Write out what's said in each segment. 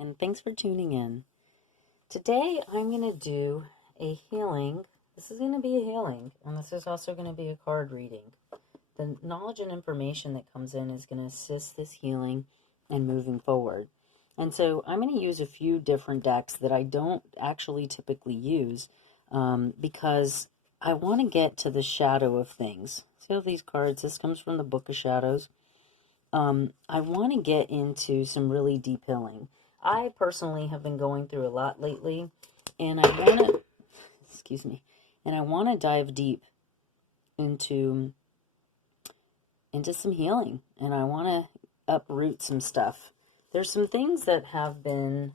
and thanks for tuning in. Today I'm going to do a healing. This is going to be a healing, and this is also going to be a card reading. The knowledge and information that comes in is going to assist this healing and moving forward. And so I'm going to use a few different decks that I don't actually typically use because I want to get to the shadow of things. See all these cards? This comes from the Book of Shadows. I want to get into some really deep healing. I personally have been going through a lot lately, and I want to dive deep into some healing, and I want to uproot some stuff. There's some things that have been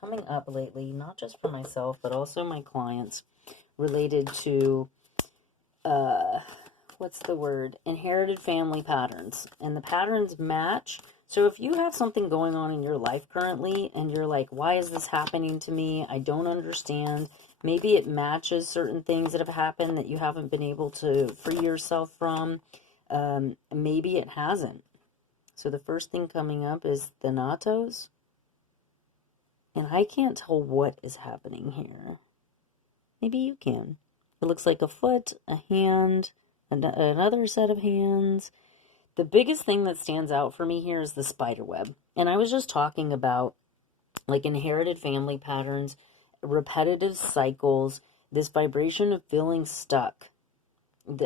coming up lately, not just for myself, but also my clients, related to inherited family patterns, and the patterns match. So if you have something going on in your life currently and you're like, why is this happening to me? I don't understand. Maybe it matches certain things that have happened that you haven't been able to free yourself from. Maybe it hasn't. So the first thing coming up is Thanatos. And I can't tell what is happening here. Maybe you can. It looks like a foot, a hand, another set of hands. The biggest thing that stands out for me here is the spider web. And I was just talking about like inherited family patterns, repetitive cycles, this vibration of feeling stuck.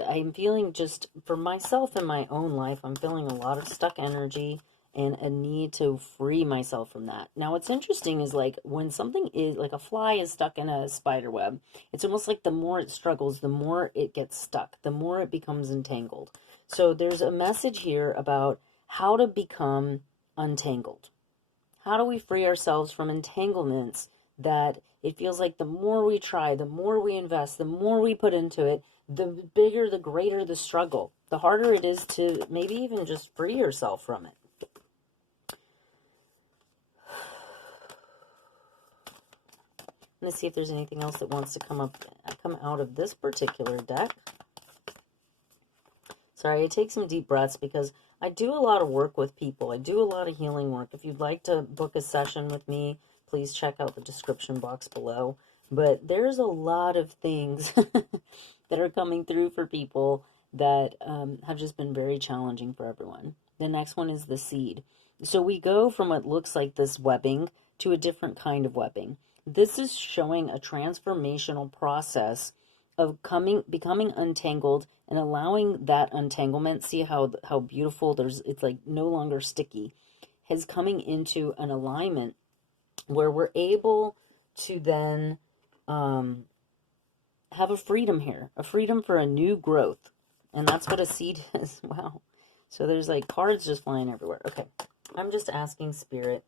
I'm feeling, just for myself in my own life, I'm feeling a lot of stuck energy and a need to free myself from that. Now, what's interesting is like when something is like a fly is stuck in a spider web, it's almost like the more it struggles, the more it gets stuck, the more it becomes entangled. So there's a message here about how to become untangled. How do we free ourselves from entanglements that it feels like the more we try, the more we invest, the more we put into it, the bigger, the greater the struggle, the harder it is to maybe even just free yourself from it. Let's see if there's anything else that wants to come out of this particular deck. Sorry, I take some deep breaths because I do a lot of work with people. I do a lot of healing work. If you'd like to book a session with me, please check out the description box below. But there's a lot of things that are coming through for people that have just been very challenging for everyone. The next one is the seed. So we go from what looks like this webbing to a different kind of webbing. This is showing a transformational process of becoming untangled and allowing that untanglement. See how beautiful it's like no longer sticky, is coming into an alignment where we're able to then have a freedom here, a freedom for a new growth. And that's what a seed is. Wow. So there's like cards just flying everywhere. Okay. I'm just asking Spirit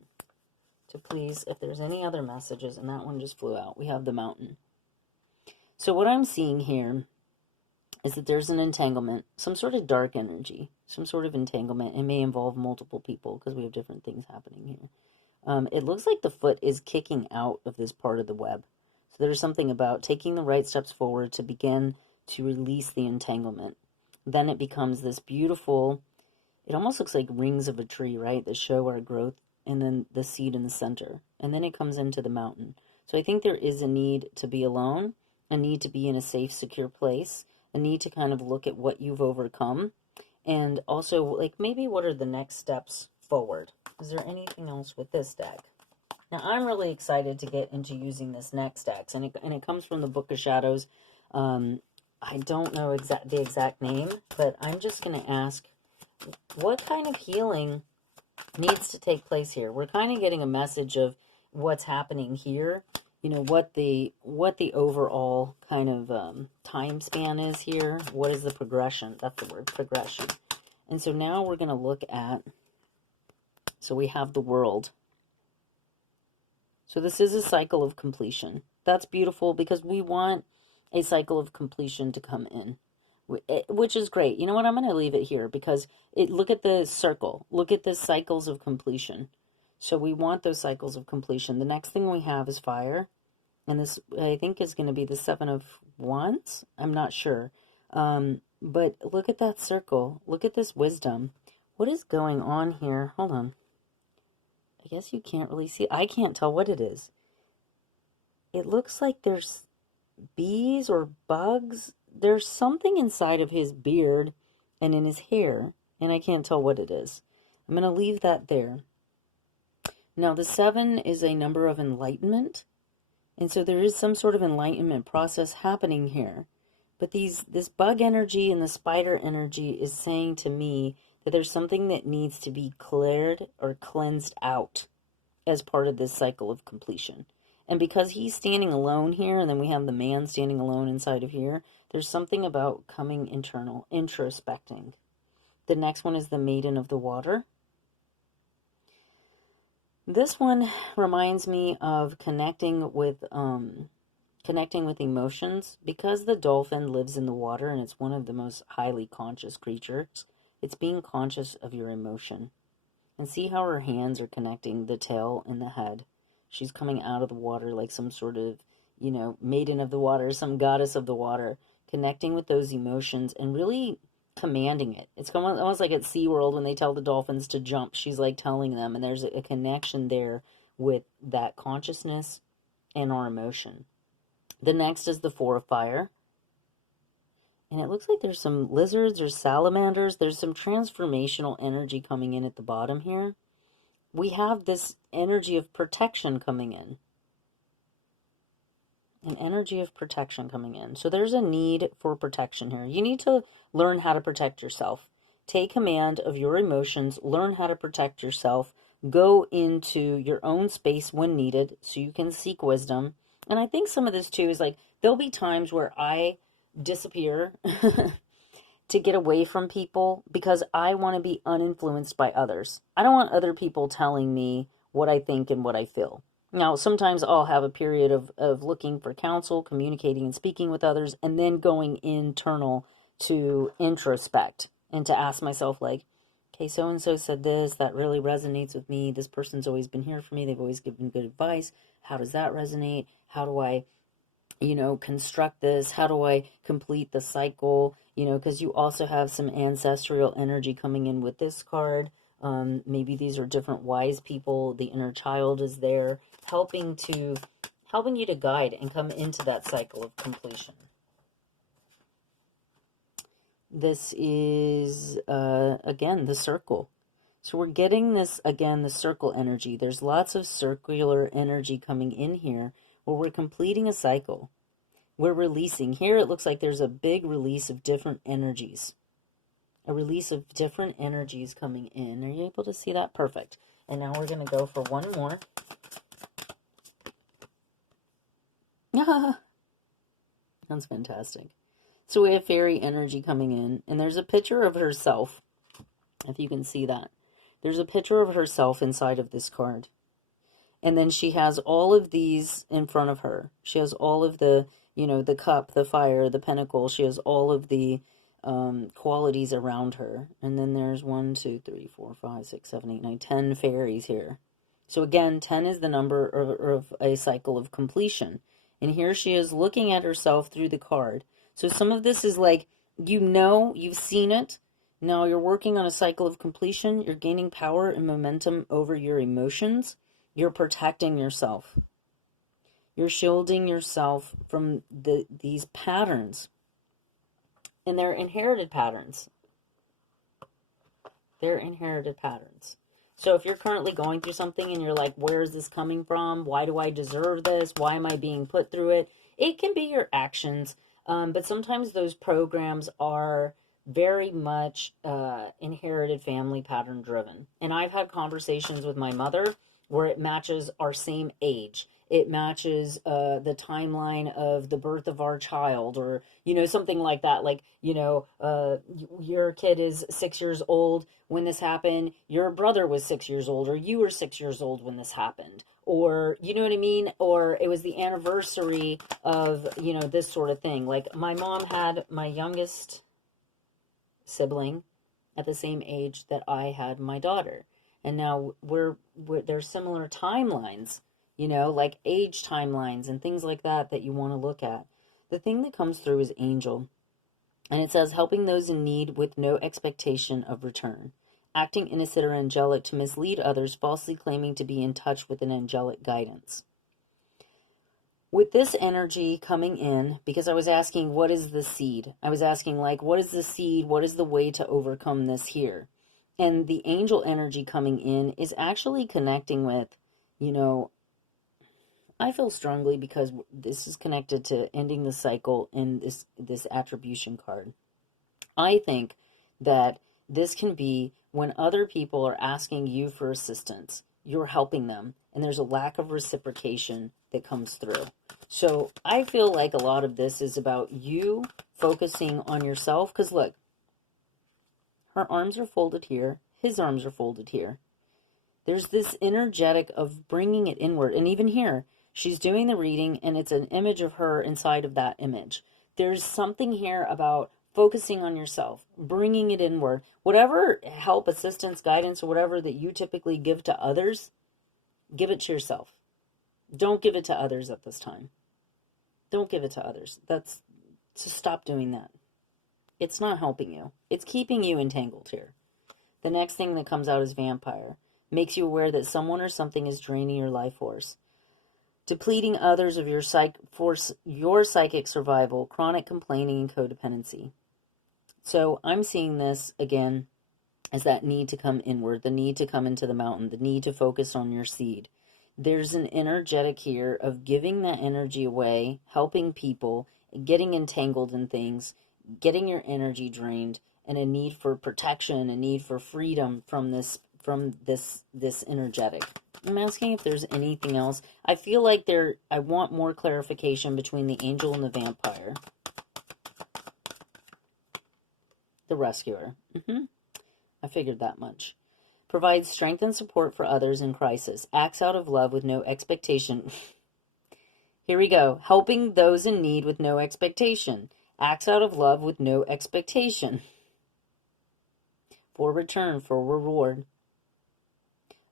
to please, if there's any other messages, and that one just flew out. We have the mountain. So what I'm seeing here is that there's an entanglement, some sort of dark energy, some sort of entanglement. It may involve multiple people because we have different things happening here. It looks like the foot is kicking out of this part of the web. So there's something about taking the right steps forward to begin to release the entanglement. Then it becomes this beautiful, it almost looks like rings of a tree, right? That show our growth, and then the seed in the center. And then it comes into the mountain. So I think there is a need to be alone, a need to be in a safe, secure place, a need to kind of look at what you've overcome, and also like maybe what are the next steps forward. Is there anything else with this deck? Now I'm really excited to get into using this next deck, and it comes from the Book of Shadows. I don't know the exact name, but I'm just going to ask, what kind of healing needs to take place here? We're kind of getting a message of what's happening here. You know, what the overall kind of time span is here. What is the progression? That's the word, progression. And so now we're going to look at, so we have the world. So this is a cycle of completion. That's beautiful because we want a cycle of completion to come in, which is great. You know what? I'm going to leave it here because look at the circle. Look at the cycles of completion. So we want those cycles of completion. The next thing we have is fire. And this, I think, is going to be the 7 of Wands. I'm not sure. But look at that circle. Look at this wisdom. What is going on here? Hold on. I guess you can't really see. I can't tell what it is. It looks like there's bees or bugs. There's something inside of his beard and in his hair, and I can't tell what it is. I'm going to leave that there. Now, the 7 is a number of enlightenment, and so there is some sort of enlightenment process happening here. But this bug energy and the spider energy is saying to me that there's something that needs to be cleared or cleansed out as part of this cycle of completion. And because he's standing alone here, and then we have the man standing alone inside of here, there's something about coming internal, introspecting. The next one is the Maiden of the Water. This one reminds me of connecting with emotions. Because the dolphin lives in the water and it's one of the most highly conscious creatures, it's being conscious of your emotion. And see how her hands are connecting the tail and the head. She's coming out of the water like some sort of, maiden of the water, some goddess of the water, connecting with those emotions and really commanding it. It's almost like at SeaWorld when they tell the dolphins to jump. She's like telling them, and there's a connection there with that consciousness and our emotion. The next is the 4 of Fire. And it looks like there's some lizards or salamanders. There's some transformational energy coming in at the bottom here. We have this energy of protection coming in. An energy of protection coming in. So there's a need for protection here. You need to learn how to protect yourself. Take command of your emotions. Learn how to protect yourself. Go into your own space when needed so you can seek wisdom. And I think some of this too is like, there'll be times where I disappear to get away from people because I want to be uninfluenced by others. I don't want other people telling me what I think and what I feel. Now, sometimes I'll have a period of looking for counsel, communicating and speaking with others, and then going internal to introspect and to ask myself like, okay, so-and-so said this, that really resonates with me. This person's always been here for me. They've always given good advice. How does that resonate? How do I construct this? How do I complete the cycle? Because you also have some ancestral energy coming in with this card. Maybe these are different wise people. The inner child is there helping you to guide and come into that cycle of completion. This is, again, the circle. So we're getting this, again, the circle energy. There's lots of circular energy coming in here where we're completing a cycle. We're releasing. Here it looks like there's a big release of different energies. A release of different energies coming in. Are you able to see that? Perfect. And now we're going to go for one more. That's fantastic. So we have fairy energy coming in. And there's a picture of herself. If you can see that. There's a picture of herself inside of this card. And then she has all of these in front of her. She has all of the, the cup, the fire, the pentacle. She has all of the qualities around her. And then there's 1, 2, 3, 4, 5, 6, 7, 8, 9, 10 fairies here. So again, 10 is the number of a cycle of completion. And here she is looking at herself through the card. So some of this is like, you've seen it. Now you're working on a cycle of completion. You're gaining power and momentum over your emotions. You're protecting yourself. You're shielding yourself from these patterns. And they're inherited patterns. They're inherited patterns. So if you're currently going through something and you're like, where is this coming from? Why do I deserve this? Why am I being put through it? It can be your actions. But sometimes those programs are very much inherited family pattern driven. And I've had conversations with my mother where it matches our same age. It matches the timeline of the birth of our child, or, something like that. Like, your kid is 6 years old when this happened. Your brother was 6 years old, or you were 6 years old when this happened. Or, you know what I mean? Or it was the anniversary of, this sort of thing. Like my mom had my youngest sibling at the same age that I had my daughter. And now there's similar timelines, like age timelines and things like that you want to look at. The thing that comes through is angel. And it says, helping those in need with no expectation of return. acting innocent or angelic to mislead others, falsely claiming to be in touch with an angelic guidance. With this energy coming in, because I was asking, what is the seed? I was asking, like, what is the seed? What is the way to overcome this here? And the angel energy coming in is actually connecting with, you know, I feel strongly because this is connected to ending the cycle in this attribution card. I think that this can be when other people are asking you for assistance, you're helping them, and there's a lack of reciprocation that comes through. So I feel like a lot of this is about you focusing on yourself, because look, her arms are folded here, his arms are folded here. There's this energetic of bringing it inward, and even here, she's doing the reading, and it's an image of her inside of that image. There's something here about focusing on yourself, bringing it inward. Whatever help, assistance, guidance, or whatever that you typically give to others, give it to yourself. Don't give it to others at this time. Don't give it to others. So stop doing that. It's not helping you. It's keeping you entangled here. The next thing that comes out is vampire. Makes you aware that someone or something is draining your life force. Depleting others of your psychic survival, chronic complaining, and codependency. So I'm seeing this again as that need to come inward, the need to come into the mountain, the need to focus on your seed. There's an energetic here of giving that energy away, helping people, getting entangled in things, getting your energy drained, and a need for protection, a need for freedom from this energetic. I'm asking if there's anything else. I feel like I want more clarification between the angel and the vampire. The rescuer. I figured that much. Provides strength and support for others in crisis. Acts out of love with no expectation. Here we go. Helping those in need with no expectation. Acts out of love with no expectation. For return, for reward.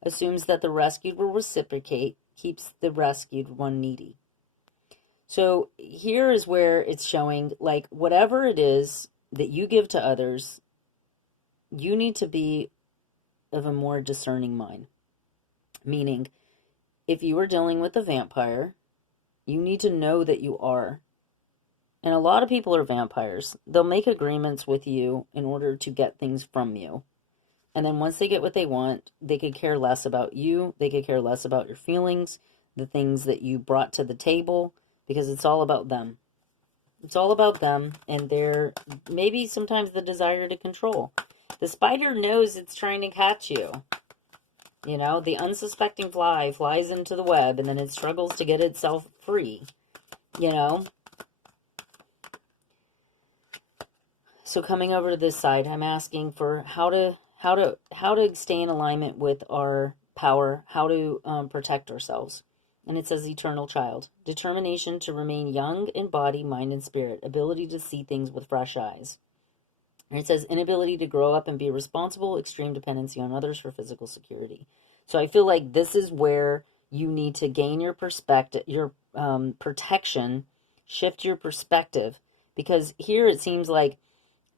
Assumes that the rescued will reciprocate. Keeps the rescued one needy. So here is where it's showing, like, whatever it is that you give to others, you need to be of a more discerning mind. Meaning, if you are dealing with a vampire, you need to know that you are. And a lot of people are vampires. They'll make agreements with you in order to get things from you. And then once they get what they want, they could care less about you. They could care less about your feelings, the things that you brought to the table, because it's all about them. It's all about them and their, maybe sometimes the desire to control. The spider knows it's trying to catch you. You know, the unsuspecting fly flies into the web and then it struggles to get itself free. You know? So coming over to this side, I'm asking for how to stay in alignment with our power, how to protect ourselves. And it says eternal child. Determination to remain young in body, mind, and spirit. Ability to see things with fresh eyes. And it says inability to grow up and be responsible, extreme dependency on others for physical security. So I feel like this is where you need to gain your perspective, your protection, shift your perspective. Because here it seems like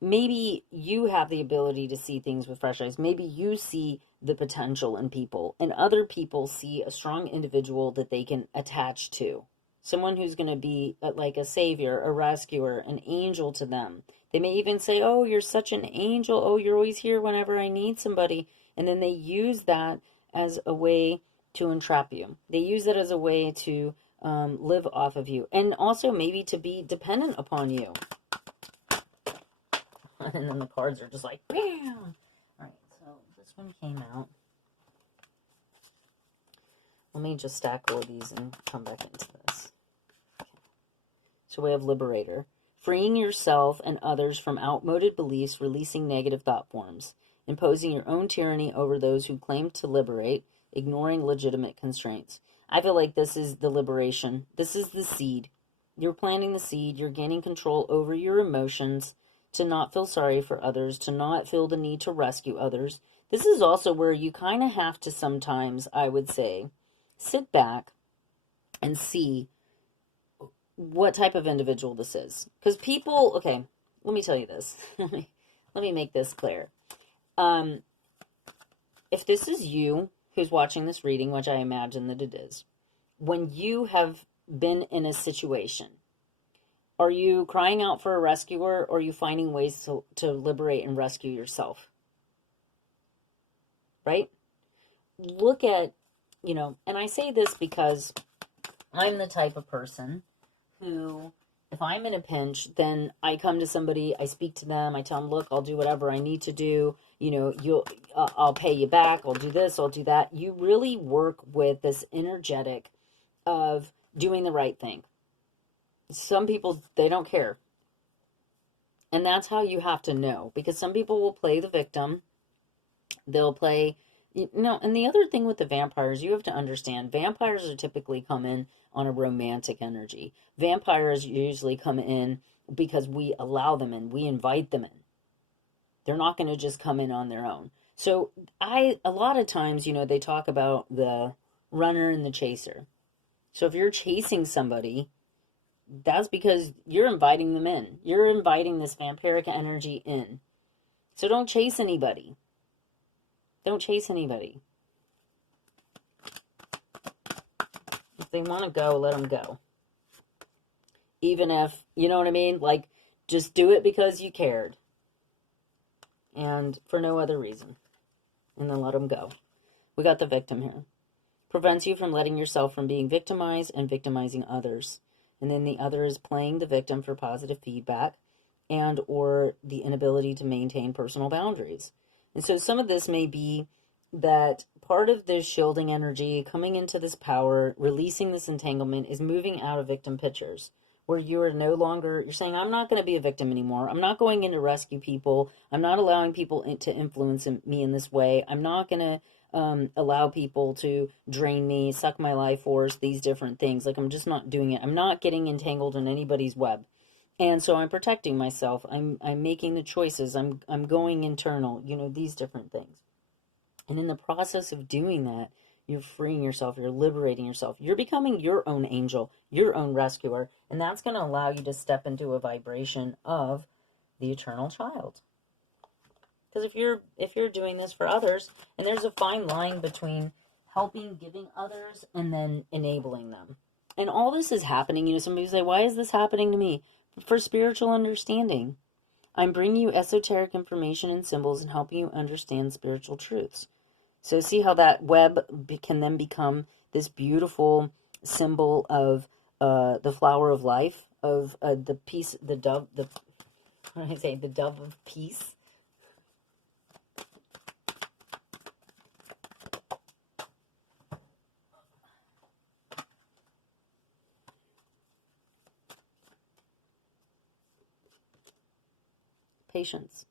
maybe you have the ability to see things with fresh eyes. Maybe you see the potential in people, and other people see a strong individual that they can attach to. Someone who's going to be like a savior, a rescuer, an angel to them. They may even say, oh, you're such an angel. Oh, you're always here whenever I need somebody. And then they use that as a way to entrap you. They use it as a way to live off of you. And also maybe to be dependent upon you. And then the cards are just like, bam! Alright, so this one came out. Let me just stack all of these and come back into this. Okay. So we have Liberator. Freeing yourself and others from outmoded beliefs, releasing negative thought forms. Imposing your own tyranny over those who claim to liberate, ignoring legitimate constraints. I feel like this is the liberation. This is the seed. You're planting the seed. You're gaining control over your emotions, to not feel sorry for others, to not feel the need to rescue others. This is also where you kind of have to sometimes, I would say, sit back and see what type of individual this is. Because people, okay, let me tell you this. Let me make this clear. if this is you who's watching this reading, which I imagine that it is, when you have been in a situation, are you crying out for a rescuer, or are you finding ways to liberate and rescue yourself? Right? Look at, and I say this because I'm the type of person who, if I'm in a pinch, then I come to somebody, I speak to them, I tell them, look, I'll do whatever I need to do. I'll pay you back. I'll do this, I'll do that. You really work with this energetic of doing the right thing. Some people, they don't care. And that's how you have to know, because some people will play the victim. They'll play, and the other thing with the vampires, you have to understand, vampires are typically come in on a romantic energy. Vampires usually come in because we allow them in, we invite them in. They're not going to just come in on their own. So a lot of times, they talk about the runner and the chaser. So if you're chasing somebody, that's because you're inviting them in. You're inviting this vampiric energy in. So don't chase anybody. Don't chase anybody. If they want to go, let them go. Even if, you know what I mean? Like, just do it because you cared. And for no other reason. And then let them go. We got the victim here. Prevents you from letting yourself from being victimized and victimizing others. And then the other is playing the victim for positive feedback and or the inability to maintain personal boundaries. And so some of this may be that part of this shielding energy coming into this power, releasing this entanglement, is moving out of victim pictures, where you are no longer, you're saying, I'm not going to be a victim anymore. I'm not going in to rescue people. I'm not allowing people to influence me in this way. I'm not going to allow people to drain me, suck my life force, these different things. Like, I'm just not doing it. I'm not getting entangled in anybody's web. And so I'm protecting myself. I'm making the choices. I'm going internal, these different things. And in the process of doing that, you're freeing yourself, you're liberating yourself. You're becoming your own angel, your own rescuer, and that's going to allow you to step into a vibration of the eternal child. Because if you're doing this for others, and there's a fine line between helping, giving others, and then enabling them. And all this is happening, somebody say, why is this happening to me? For spiritual understanding. I'm bringing you esoteric information and symbols and helping you understand spiritual truths. So see how that web can then become this beautiful symbol of the flower of life, of the peace, the dove, the dove of peace. Patience.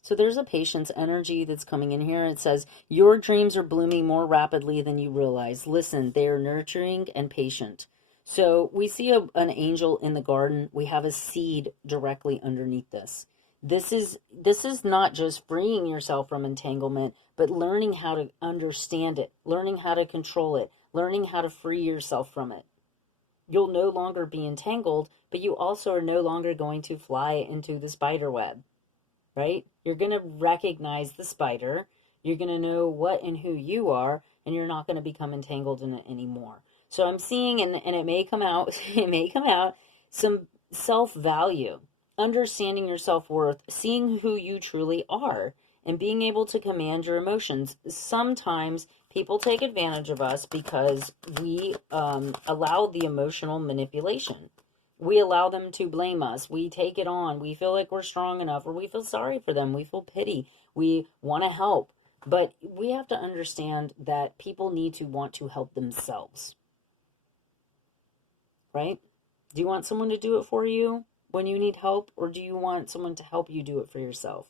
So there's a patience energy that's coming in here. It says, your dreams are blooming more rapidly than you realize. Listen, they are nurturing and patient. So we see an angel in the garden. We have a seed directly underneath this. This is not just freeing yourself from entanglement, but learning how to understand it, learning how to control it, learning how to free yourself from it. You'll no longer be entangled, but you also are no longer going to fly into the spider web. Right? You're going to recognize the spider. You're going to know what and who you are, and you're not going to become entangled in it anymore. So I'm seeing, and it may come out, some self-value, understanding your self-worth, seeing who you truly are, and being able to command your emotions. Sometimes people take advantage of us because we allow the emotional manipulation. We allow them to blame us. We take it on. We feel like we're strong enough, or we feel sorry for them. We feel pity. We want to help. But we have to understand that people need to want to help themselves. Right? Do you want someone to do it for you when you need help, or do you want someone to help you do it for yourself?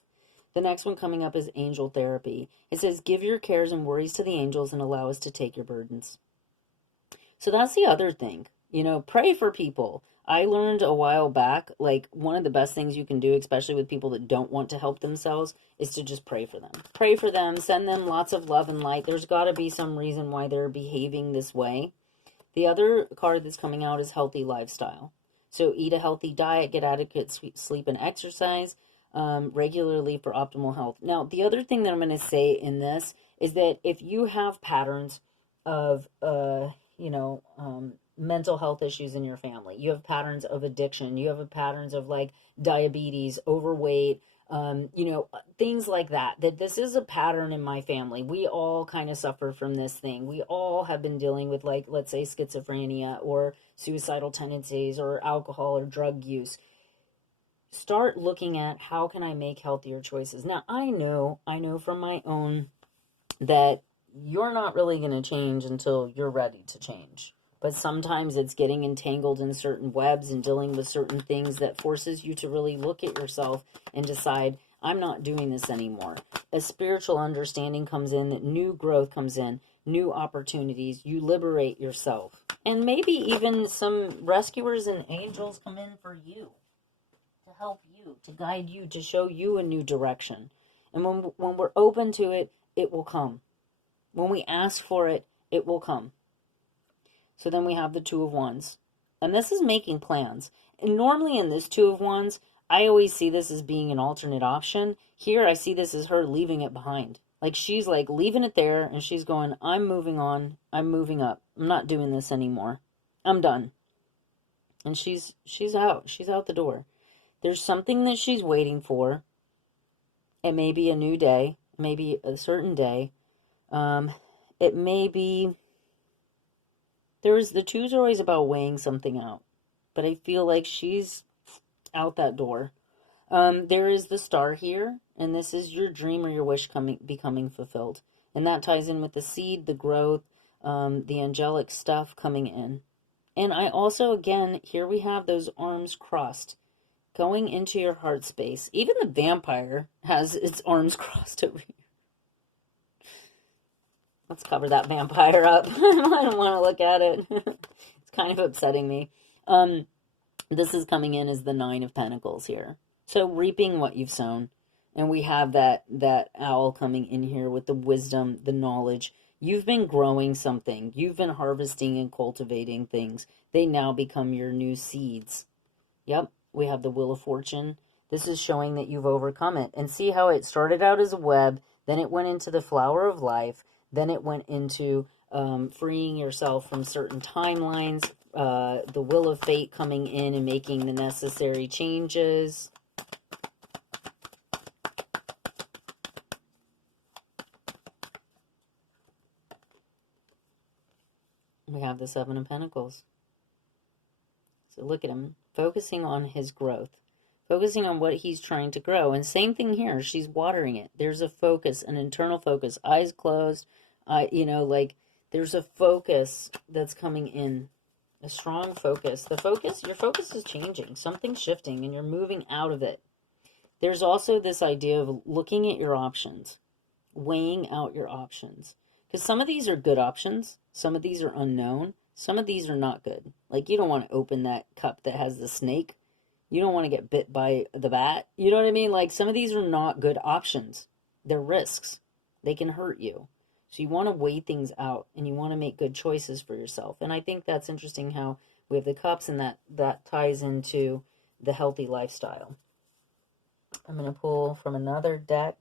The next one coming up is angel therapy. It says, give your cares and worries to the angels and allow us to take your burdens. So that's the other thing. Pray for people. I learned a while back, like, one of the best things you can do, especially with people that don't want to help themselves, is to just pray for them. Pray for them, send them lots of love and light. There's got to be some reason why they're behaving this way. The other card that's coming out is healthy lifestyle. So eat a healthy diet, get adequate sleep and exercise. regularly for optimal health. Now, the other thing that I'm going to say in this is that if you have patterns of, mental health issues in your family, you have patterns of addiction, you have patterns of like diabetes, overweight, things like that, that this is a pattern in my family. We all kind of suffer from this thing. We all have been dealing with, like, let's say schizophrenia or suicidal tendencies or alcohol or drug use. Start looking at how can I make healthier choices. Now, I know from my own that you're not really going to change until you're ready to change. But sometimes it's getting entangled in certain webs and dealing with certain things that forces you to really look at yourself and decide, I'm not doing this anymore. A spiritual understanding comes in, that new growth comes in, new opportunities. You liberate yourself. And maybe even some rescuers and angels come in for you, to help you, to guide you, to show you a new direction. And when we're open to it, it will come. When we ask for it, it will come. So then we have the Two of Wands. And this is making plans. And normally in this Two of Wands, I always see this as being an alternate option. Here I see this as her leaving it behind. Like she's like leaving it there and she's going, I'm moving on. I'm moving up. I'm not doing this anymore. I'm done. And she's out. She's out the door. There's something that she's waiting for. It may be a new day. Maybe a certain day. It may be... the twos are always about weighing something out. But I feel like she's out that door. There is the star here. And this is your dream or your wish becoming fulfilled. And that ties in with the seed, the growth, the angelic stuff coming in. And I also, again, here we have those arms crossed. Going into your heart space. Even the vampire has its arms crossed over here. Let's cover that vampire up. I don't want to look at it. It's kind of upsetting me. This is coming in as the Nine of Pentacles here. So reaping what you've sown. And we have that owl coming in here with the wisdom, the knowledge. You've been growing something. You've been harvesting and cultivating things. They now become your new seeds. Yep, we have the Wheel of Fortune. This is showing that you've overcome it. And see how it started out as a web, then it went into the Flower of Life, then it went into freeing yourself from certain timelines, the Wheel of Fate coming in and making the necessary changes. We have the Seven of Pentacles. So look at him, focusing on his growth, focusing on what he's trying to grow. And same thing here, she's watering it. There's a focus, an internal focus, eyes closed. There's a focus that's coming in, a strong focus. Your focus is changing. Something's shifting and you're moving out of it. There's also this idea of looking at your options, weighing out your options. Because some of these are good options. Some of these are unknown. Some of these are not good. Like you don't want to open that cup that has the snake. You don't want to get bit by the bat. You know what I mean? Like some of these are not good options. They're risks. They can hurt you. So you want to weigh things out and you want to make good choices for yourself. And I think that's interesting how we have the cups and that ties into the healthy lifestyle. I'm going to pull from another deck.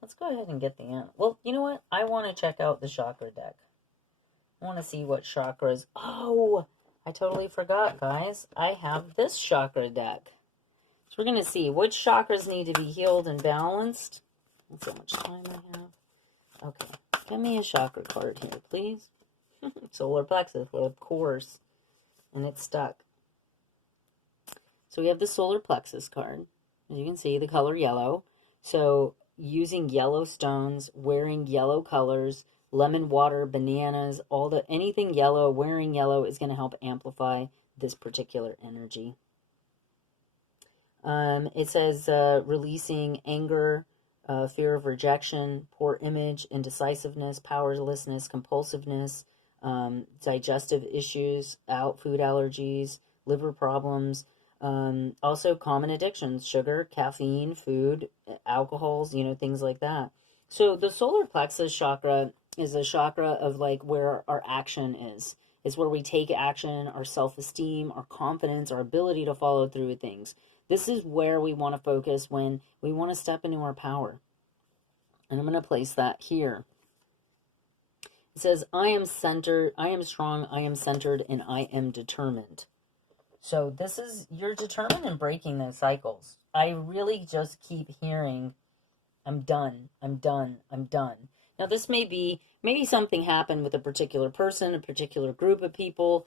Let's go ahead and get the end. Well, you know what? I want to check out the chakra deck. I want to see what chakras. Oh, I totally forgot, guys. I have this chakra deck. So we're going to see which chakras need to be healed and balanced. Let's see how much time I have. Okay. Give me a chakra card here, please. Solar plexus, well, of course. And it's stuck. So we have the solar plexus card. As you can see, the color yellow. So using yellow stones, wearing yellow colors, lemon water, bananas, anything yellow, wearing yellow is going to help amplify this particular energy. It says releasing anger, fear of rejection, poor image, indecisiveness, powerlessness, compulsiveness, digestive issues, food allergies, liver problems, also common addictions, sugar, caffeine, food, alcohols, things like that. So the solar plexus chakra is a chakra of like where our action is. It's where we take action, our self-esteem, our confidence, our ability to follow through with things. This is where we want to focus when we want to step into our power. And I'm going to place that here. It says, I am centered, I am strong, I am centered, and I am determined. So this is, you're determined in breaking those cycles. I really just keep hearing, I'm done, I'm done, I'm done. Now this may be, maybe something happened with a particular person, a particular group of people,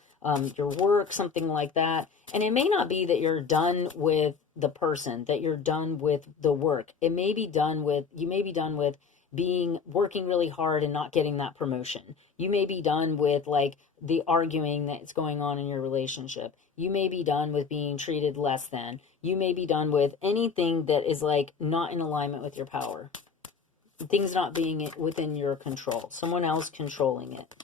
your work, something like that. And it may not be that you're done with the person, that you're done with the work. It may be done with, you may be done with working really hard and not getting that promotion. You may be done with like the arguing that's going on in your relationship. You may be done with being treated less than. You may be done with anything that is like not in alignment with your power. Things not being within your control. Someone else controlling it.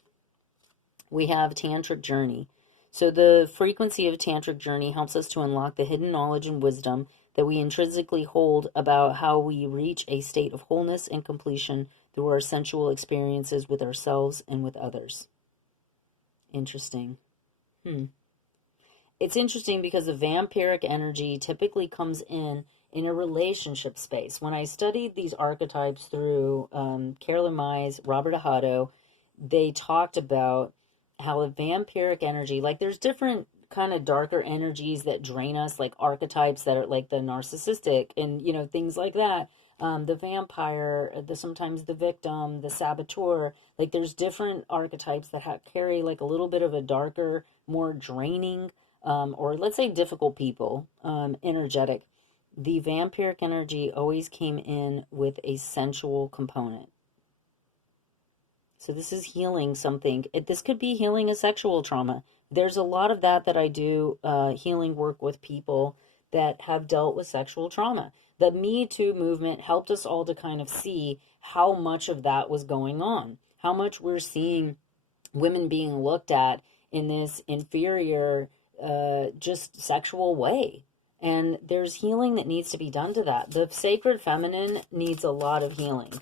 We have tantric journey. So the frequency of tantric journey helps us to unlock the hidden knowledge and wisdom that we intrinsically hold about how we reach a state of wholeness and completion through our sensual experiences with ourselves and with others. Interesting. It's interesting because the vampiric energy typically comes in a relationship space. When I studied these archetypes through Carolyn Mize, Robert Ahado, they talked about how the vampiric energy, like there's different kind of darker energies that drain us, like archetypes that are like the narcissistic and, you know, things like that. The vampire, sometimes the victim, the saboteur, like there's different archetypes that carry like a little bit of a darker, more draining, or let's say difficult people, energetic. The vampiric energy always came in with a sensual component. So this is healing something. This could be healing a sexual trauma. There's a lot of that I do healing work with people that have dealt with sexual trauma. The Me Too movement helped us all to kind of see how much of that was going on, how much we're seeing women being looked at in this inferior, just sexual way. And there's healing that needs to be done to that. The sacred feminine needs a lot of healing.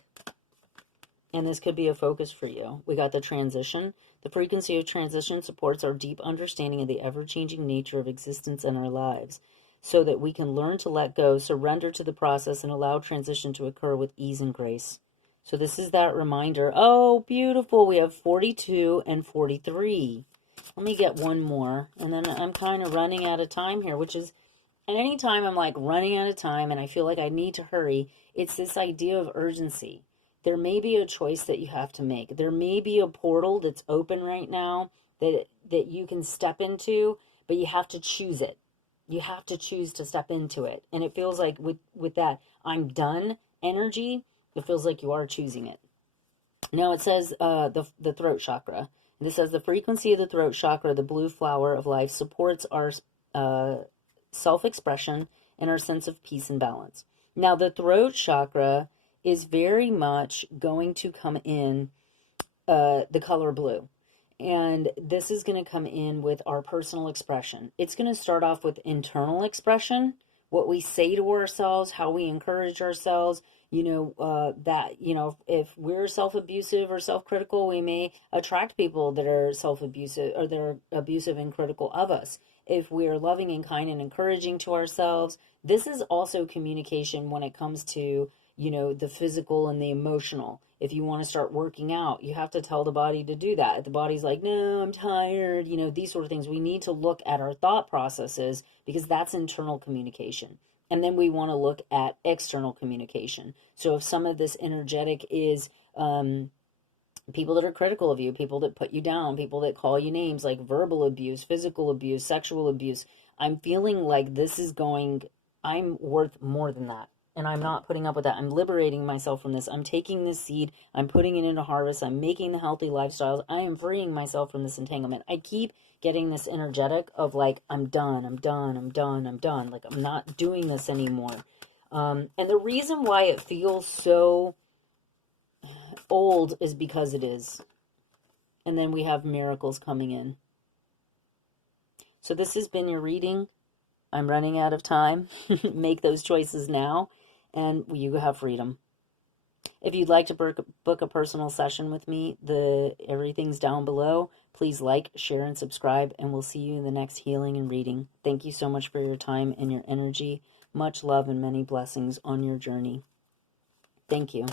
And this could be a focus for you. We got the transition. The frequency of transition supports our deep understanding of the ever-changing nature of existence in our lives, so that we can learn to let go, surrender to the process, and allow transition to occur with ease and grace. So this is that reminder. Oh, beautiful. We have 42 and 43. Let me get one more. And then I'm kind of running out of time here, which is, at any time I'm like running out of time and I feel like I need to hurry, it's this idea of urgency. There may be a choice that you have to make. There may be a portal that's open right now that you can step into, but you have to choose it. You have to choose to step into it. And it feels like with that I'm done energy, it feels like you are choosing it. Now it says the throat chakra. And it says the frequency of the throat chakra, the blue flower of life, supports our self-expression and our sense of peace and balance. Now the throat chakra is very much going to come in the color blue. And this is going to come in with our personal expression. It's going to start off with internal expression, what we say to ourselves, how we encourage ourselves. You know, that, you know, if we're self-abusive or self-critical, we may attract people that are self-abusive or they're abusive and critical of us. If we are loving and kind and encouraging to ourselves, this is also communication when it comes to, you know, the physical and the emotional. If you want to start working out, you have to tell the body to do that. If the body's like, no, I'm tired, you know, these sort of things. We need to look at our thought processes because that's internal communication. And then we want to look at external communication. So if some of this energetic is people that are critical of you, people that put you down, people that call you names, like verbal abuse, physical abuse, sexual abuse, I'm feeling like this is going, I'm worth more than that. And I'm not putting up with that. I'm liberating myself from this. I'm taking this seed. I'm putting it into harvest. I'm making the healthy lifestyles. I am freeing myself from this entanglement. I keep getting this energetic of like, I'm done, I'm done, I'm done, I'm done. Like, I'm not doing this anymore. And the reason why it feels so old is because it is. And then we have miracles coming in. So this has been your reading. I'm running out of time. Make those choices now. And you have freedom. If you'd like to book a personal session with me, everything's down below. Please like, share, and subscribe, and we'll see you in the next healing and reading. Thank you so much for your time and your energy. Much love and many blessings on your journey. Thank you.